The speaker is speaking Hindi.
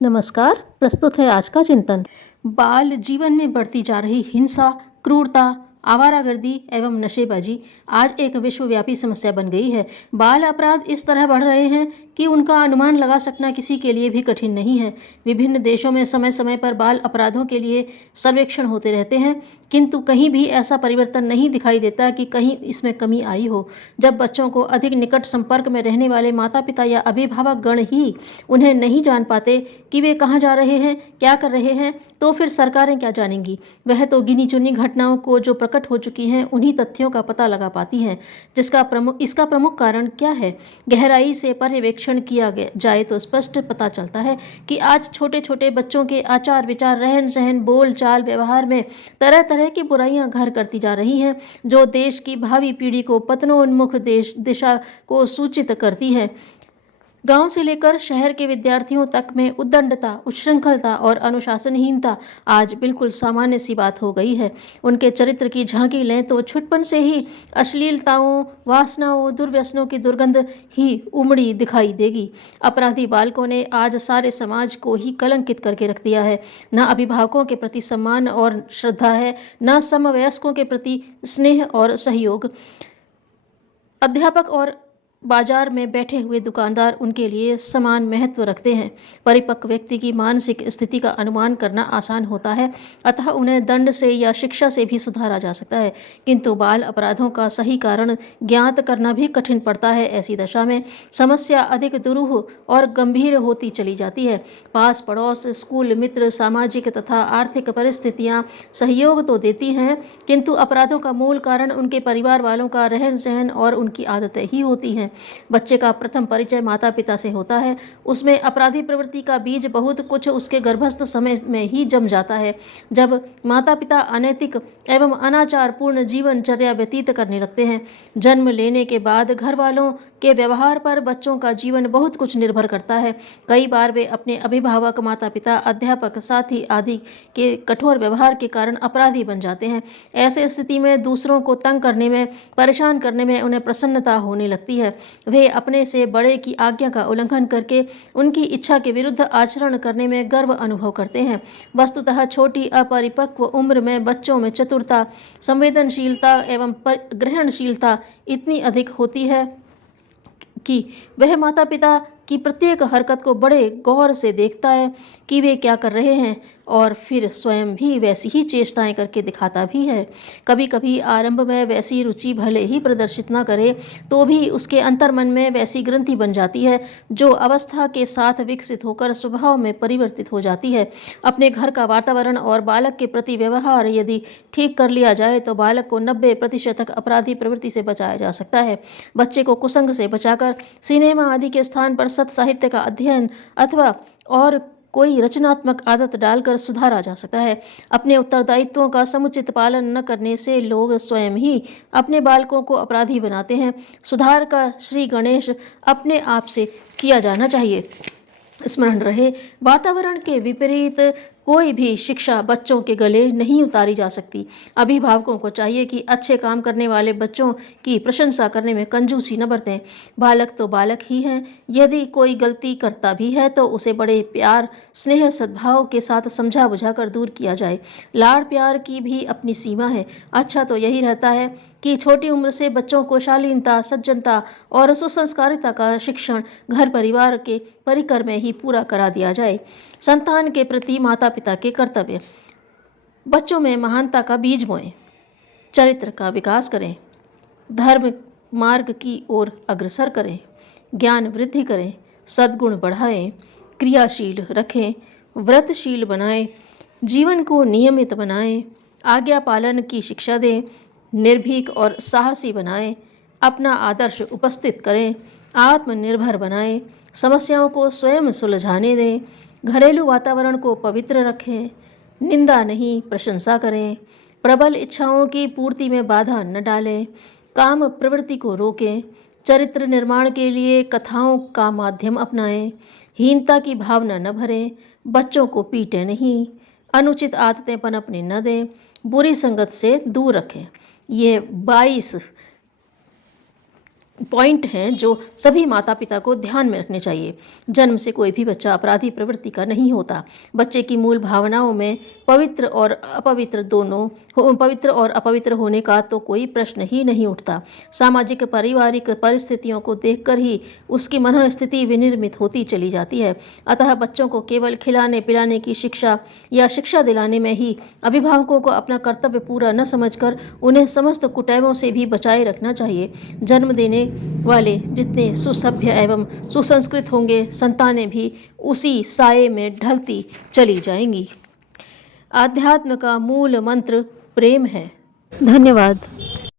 नमस्कार। प्रस्तुत है आज का चिंतन। बाल जीवन में बढ़ती जा रही हिंसा, क्रूरता, आवारागर्दी एवं नशेबाजी आज एक विश्वव्यापी समस्या बन गई है। बाल अपराध इस तरह बढ़ रहे हैं कि उनका अनुमान लगा सकना किसी के लिए भी कठिन नहीं है। विभिन्न देशों में समय समय पर बाल अपराधों के लिए सर्वेक्षण होते रहते हैं, किंतु कहीं भी ऐसा परिवर्तन नहीं दिखाई देता कि कहीं इसमें कमी आई हो। जब बच्चों को अधिक निकट संपर्क में रहने वाले माता पिता या अभिभावक गण ही उन्हें नहीं जान पाते कि वे कहाँ जा रहे हैं, क्या कर रहे हैं, तो फिर सरकारें क्या जानेंगी। वह तो गिनी चुनी घटनाओं को जो प्रकट हो चुकी हैं उन्हीं तथ्यों का पता लगा पाती हैं। इसका प्रमुख कारण क्या है? गहराई से पर्यवेक्षण किया जाए तो स्पष्ट पता चलता है कि आज छोटे छोटे बच्चों के आचार विचार, रहन सहन, बोल चाल, व्यवहार में तरह तरह की बुराइयां घर करती जा रही हैं, जो देश की भावी पीढ़ी को पतनोन्मुख दिशा को सूचित करती है। गांव से लेकर शहर के विद्यार्थियों तक में उद्दंडता, उच्छृंखलता और अनुशासनहीनता आज बिल्कुल सामान्य सी बात हो गई है। उनके चरित्र की झांकी लें तो छुटपन से ही अश्लीलताओं, वासनाओं, दुर्व्यसनों की दुर्गंध ही उमड़ी दिखाई देगी। अपराधी बालकों ने आज सारे समाज को ही कलंकित करके रख दिया है। न अभिभावकों के प्रति सम्मान और श्रद्धा है, न समवयस्कों के प्रति स्नेह और सहयोग। अध्यापक और बाजार में बैठे हुए दुकानदार उनके लिए समान महत्व रखते हैं। परिपक्व व्यक्ति की मानसिक स्थिति का अनुमान करना आसान होता है, अतः उन्हें दंड से या शिक्षा से भी सुधारा जा सकता है, किंतु बाल अपराधों का सही कारण ज्ञात करना भी कठिन पड़ता है। ऐसी दशा में समस्या अधिक दुरूह और गंभीर होती चली जाती है। पास पड़ोस, स्कूल मित्र, सामाजिक तथा आर्थिक परिस्थितियां सहयोग तो देती हैं, किंतु अपराधों का मूल कारण उनके परिवार वालों का रहन सहन और उनकी आदतें ही होती हैं। बच्चे का प्रथम परिचय माता पिता से होता है। उसमें अपराधी प्रवृत्ति का बीज बहुत कुछ उसके गर्भस्थ समय में ही जम जाता है। जब माता पिता अनैतिक एवं अनाचारपूर्ण जीवनचर्या व्यतीत करने लगते हैं, जन्म लेने के बाद घर वालों के व्यवहार पर बच्चों का जीवन बहुत कुछ निर्भर करता है। कई बार वे अपने अभिभावक, माता पिता, अध्यापक, साथी आदि के कठोर व्यवहार के कारण अपराधी बन जाते हैं। ऐसे स्थिति में दूसरों को तंग करने में, परेशान करने में उन्हें प्रसन्नता होने लगती है। वे अपने से बड़े की आज्ञा का उल्लंघन करके उनकी इच्छा के विरुद्ध आचरण करने में गर्व अनुभव करते हैं। वस्तुतः छोटी अपरिपक्व उम्र में बच्चों में चतुरता, संवेदनशीलता एवं ग्रहणशीलता इतनी अधिक होती है कि वह माता पिता की प्रत्येक हरकत को बड़े गौर से देखता है कि वे क्या कर रहे हैं, और फिर स्वयं भी वैसी ही चेष्टाएं करके दिखाता भी है। कभी कभी आरंभ में वैसी रुचि भले ही प्रदर्शित न करे तो भी उसके अंतर्मन में वैसी ग्रंथि बन जाती है जो अवस्था के साथ विकसित होकर स्वभाव में परिवर्तित हो जाती है। अपने घर का वातावरण और बालक के प्रति व्यवहार यदि ठीक कर लिया जाए तो बालक को 90% तक अपराधी प्रवृत्ति से बचाया जा सकता है। बच्चे को कुसंग से बचाकर सिनेमा आदि के स्थान पर सत साहित्य का अध्ययन अथवा और कोई रचनात्मक आदत डालकर सुधारा जा सकता है। अपने उत्तरदायित्वों का समुचित पालन न करने से लोग स्वयं ही अपने बालकों को अपराधी बनाते हैं। सुधार का श्री गणेश अपने आप से किया जाना चाहिए। स्मरण रहे, वातावरण के विपरीत कोई भी शिक्षा बच्चों के गले नहीं उतारी जा सकती। अभिभावकों को चाहिए कि अच्छे काम करने वाले बच्चों की प्रशंसा करने में कंजूसी न बरतें। बालक तो बालक ही हैं। यदि कोई गलती करता भी है तो उसे बड़े प्यार, स्नेह, सद्भाव के साथ समझा बुझाकर दूर किया जाए। लाड़ प्यार की भी अपनी सीमा है। अच्छा तो यही रहता है कि छोटी उम्र से बच्चों को शालीनता, सज्जनता और सुसंस्कारिता का शिक्षण घर परिवार के परिकर में ही पूरा करा दिया जाए। संतान के प्रति माता पिता के कर्तव्य: बच्चों में महानता का बीज बोएं, चरित्र का विकास करें, धर्म मार्ग की ओर अग्रसर करें, ज्ञान वृद्धि करें, सद्गुण बढ़ाएं, क्रियाशील रखें, व्रतशील बनाएं, जीवन को नियमित बनाएं, आज्ञा पालन की शिक्षा दें, निर्भीक और साहसी बनाएं, अपना आदर्श उपस्थित करें, आत्मनिर्भर बनाएं, समस्याओं को स्वयं सुलझाने दें, घरेलू वातावरण को पवित्र रखें, निंदा नहीं प्रशंसा करें, प्रबल इच्छाओं की पूर्ति में बाधा न डालें, काम प्रवृत्ति को रोकें, चरित्र निर्माण के लिए कथाओं का माध्यम अपनाएं, हीनता की भावना न भरें, बच्चों को पीटें नहीं, अनुचित आदतें पनपने न दें, बुरी संगत से दूर रखें। ये 22 पॉइंट हैं जो सभी माता पिता को ध्यान में रखने चाहिए। जन्म से कोई भी बच्चा अपराधी प्रवृत्ति का नहीं होता। बच्चे की मूल भावनाओं में पवित्र और अपवित्र होने का तो कोई प्रश्न ही नहीं उठता। सामाजिक पारिवारिक परिस्थितियों को देखकर ही उसकी मनोस्थिति विनिर्मित होती चली जाती है। अतः बच्चों को केवल खिलाने पिलाने की शिक्षा या शिक्षा दिलाने में ही अभिभावकों को अपना कर्तव्य पूरा न समझकर उन्हें समस्त कुटैबों से भी बचाए रखना चाहिए। जन्म देने वाले जितने सुसभ्य एवं सुसंस्कृत होंगे, संतानें भी उसी साये में ढलती चली जाएंगी। आध्यात्म का मूल मंत्र प्रेम है। धन्यवाद।